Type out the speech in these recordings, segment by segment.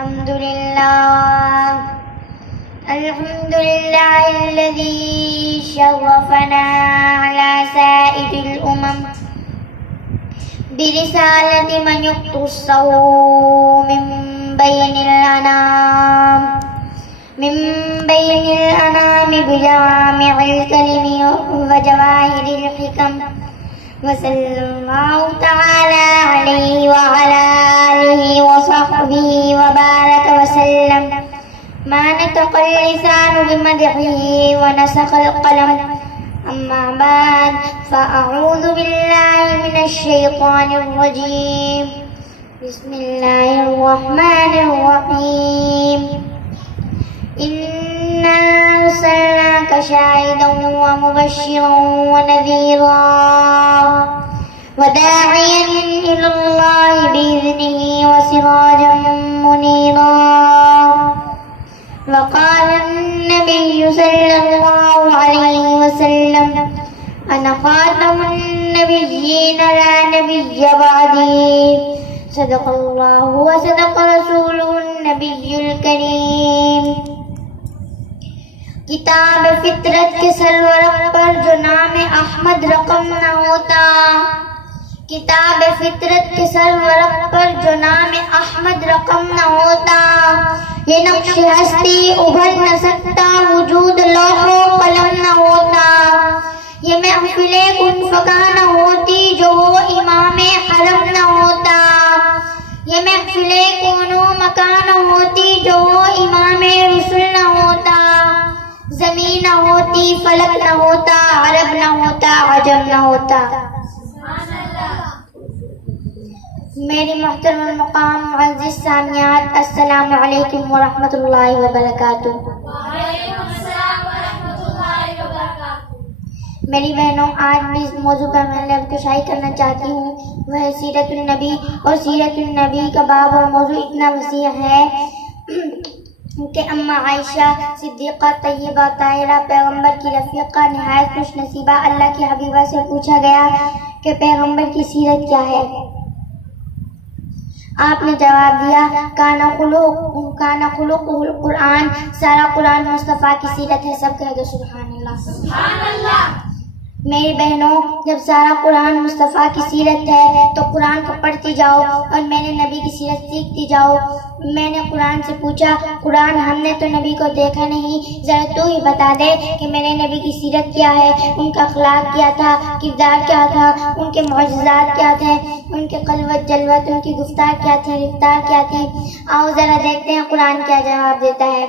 الحمد لله الذي شرفنا على سائر الأمم برسالة من يختصه من بين الأنام بجوامع الكلم وجواهر الحكم وصلى الله تعالى عليه وعلى آله وصحبه وبارك وسلم ما نطق اللسان بمدحه ونسخ القلم أما بعد فأعوذ بالله من الشيطان الرجيم بسم الله الرحمن الرحيم إنا أرسلناك شاهدا ومبشرا ونذيرا وداعيا إلى الله بإذنه وسراجا منيرا وقال النبي صلى الله عليه وسلم أنا خاتم النبيين لا نبي بعدي صدق الله وصدق رسوله النبي الكريم کتاب فطرت کے سرورق پر جو نام احمد رقم نہ ہوتا، کتاب فطرت کے سرورق پر جو نام احمد رقم نہ ہوتا، یہ نقش ہستی ابھر نہ سکتا وجود لوح و قلم نہ ہوتا، یہ محفل کن فکا نہ ہوتی جو وہ امام حرم نہ ہوتا، یہ محفل کون و مکان نہ ہوتی جو وہ امام رسول نہ ہوتا، زمین نہ ہوتی فلک نہ ہوتا عرب نہ ہوتا عجم نہ ہوتا۔ میری محترم المقام معزز سامعات، السلام علیکم ورحمۃ اللہ وبرکاتہ۔ میری بہنوں، آج بھی اس موضوع پر میں لفظ کشائی کرنا چاہتی ہوں، وہ ہے سیرت النبی، اور سیرت النبی کا باب اور موضوع اتنا وسیع ہے کہ اما عائشہ صدیقہ طیبہ طاہرہ پیغمبر کی رفیقہ نہایت خوش نصیبہ اللہ کی حبیبہ سے پوچھا گیا کہ پیغمبر کی سیرت کیا ہے؟ آپ نے جواب دیا کانا خلق القرآن، سارا قرآن مصطفیٰ کی سیرت ہے۔ سب کہہ دو سبحان اللہ۔ سبحان اللہ۔ میری بہنوں، جب سارا قرآن مصطفیٰ کی سیرت ہے تو قرآن کو پڑھتی جاؤ اور میرے نبی کی سیرت سیکھتی جاؤ۔ میں نے قرآن سے پوچھا قرآن ہم نے تو نبی کو دیکھا نہیں، ذرا تو ہی بتا دے کہ میرے نبی کی سیرت کیا ہے، ان کا اخلاق کیا تھا، کردار کیا تھا، ان کے معجزات کیا تھے، ان کے خلوت جلوت، ان کی گفتار کیا تھی، رفتار کیا تھی۔ آؤ ذرا دیکھتے ہیں قرآن کیا جواب دیتا ہے۔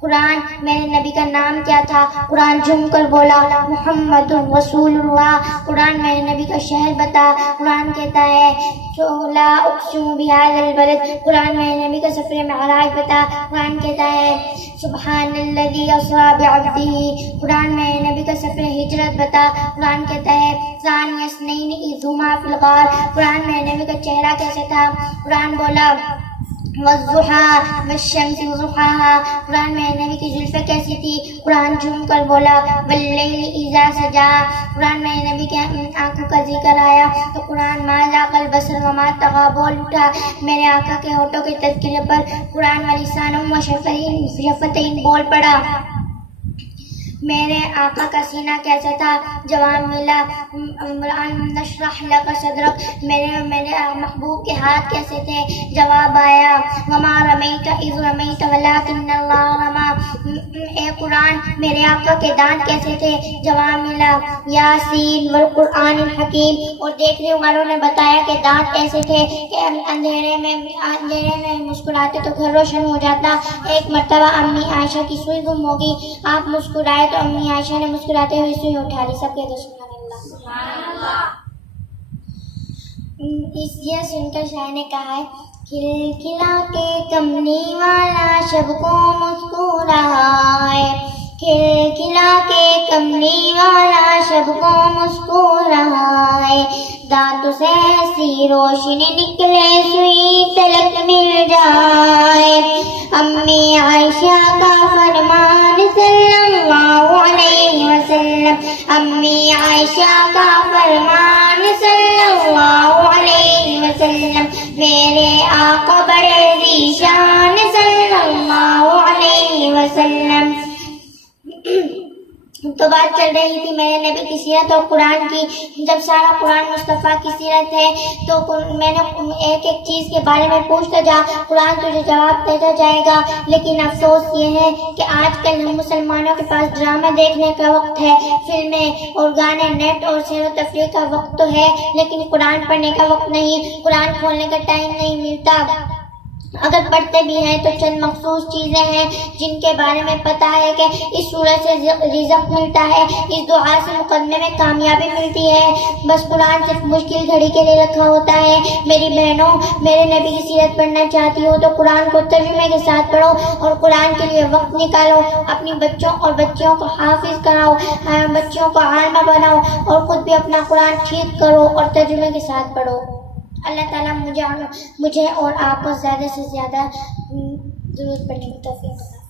قرآن میرے نبی کا نام کیا تھا؟ قرآن جھوم کر بولا محمد رسول اللہ۔ قرآن میرے نبی کا شہر بتا، قرآن کہتا ہے لا اقسم بہذا البلد۔ قرآن میرے نبی کا سفر معراج بتا، قرآن کہتا ہے سبحان الذی اسری بعبدہ۔ قرآن میرے نبی کا سفر ہجرت بتا، قرآن کہتا ہے ثانی اثنین اذ ھما فی الغار۔ قرآن میرے نبی کا چہرہ کیسے تھا؟ قرآن بولا والضحیٰ والشمس وضحاہا۔ قرآن میرے نبی کی زلفیں کیسی تھی؟ قرآن جھوم کر بولا واللیل اذا سجا۔ قرآن میرے نبی کے آنکھوں کا ذکر آیا تو قرآن ما ذاق البصر وما طغیٰ بول اٹھا۔ میرے آقا کے ہونٹوں کے تذکرے پر قرآن ولسان و شفتین بول پڑا۔ میرے آقا کا سینہ کیسا تھا؟ جواب ملا نشرح لک صدرک۔ میرے محبوب کے ہاتھ کیسے تھے؟ جواب آیا وما رمیت اذ رمیت ولکن اللہ رمی۔ اے قرآن میرے آقا کے دانت کیسے تھے؟ جواب ملا یاسین والقرآن الحکیم۔ اور دیکھنے والوں نے بتایا کہ دانت ایسے تھے کہ اندھیرے میں مسکراتے تو گھر روشن ہو جاتا۔ ایک مرتبہ امی عائشہ کی سوئی گم ہوگی، آپ مسکرائے تو امی عائشہ نے مسکراتے ہوئے سوئی اٹھا لی۔ سب کہتے سبحان اللہ۔ اس یہ سن کر شاعر نے کہا ہے کھلکھلا کے کملی والا شب کو مسکرائے، کھلکھلا کے کملی والا شب کو مسکرائے، دانتوں سے ایسی روشنی نکلے سوئی تلک مل جائے۔ امی عائشہ کا فرمان صلی اللہ علیہ وسلم، امی عائشہ کا فرمان صلی اللہ علیہ وسلم، میرے آقا بڑے ذی شان تو بات چل رہی تھی میرے نبی کی سیرت اور قرآن کی. جب سارا قرآن مصطفیٰ کی سیرت ہے تو میں نے ایک ایک چیز کے بارے میں پوچھتا جا, قرآن تجھے جواب دیتا جائے گا. لیکن افسوس یہ ہے کہ آج کل ہم مسلمانوں کے پاس ڈرامہ دیکھنے کا وقت ہے, فلمیں اور گانے, نیٹ اور سیر و تفریح کا وقت تو ہے, لیکن قرآن پڑھنے کا وقت نہیں, قرآن کھولنے کا ٹائم نہیں ملتا. اگر پڑھتے بھی ہیں تو چند مخصوص چیزیں ہیں جن کے بارے میں پتا ہے کہ اس سورت سے رزق ملتا ہے, اس دعا سے مقدمے میں کامیابی ملتی ہے. بس قرآن صرف مشکل گھڑی کے لیے رکھا ہوتا ہے. میری بہنوں, میرے نبی کی سیرت پڑھنا چاہتی ہو تو قرآن کو ترجمے کے ساتھ پڑھو اور قرآن کے لیے وقت نکالو. اپنی بچوں اور بچیوں کو حافظ کراؤ, بچیوں کو عالمہ بناؤ اور خود بھی اپنا قرآن ٹھیک کرو اور ترجمے کے ساتھ پڑھو. اللہ تعالیٰ مجھے اور آپ کو زیادہ سے زیادہ ضرورت پڑنے کی توفیق عطا فرمائے.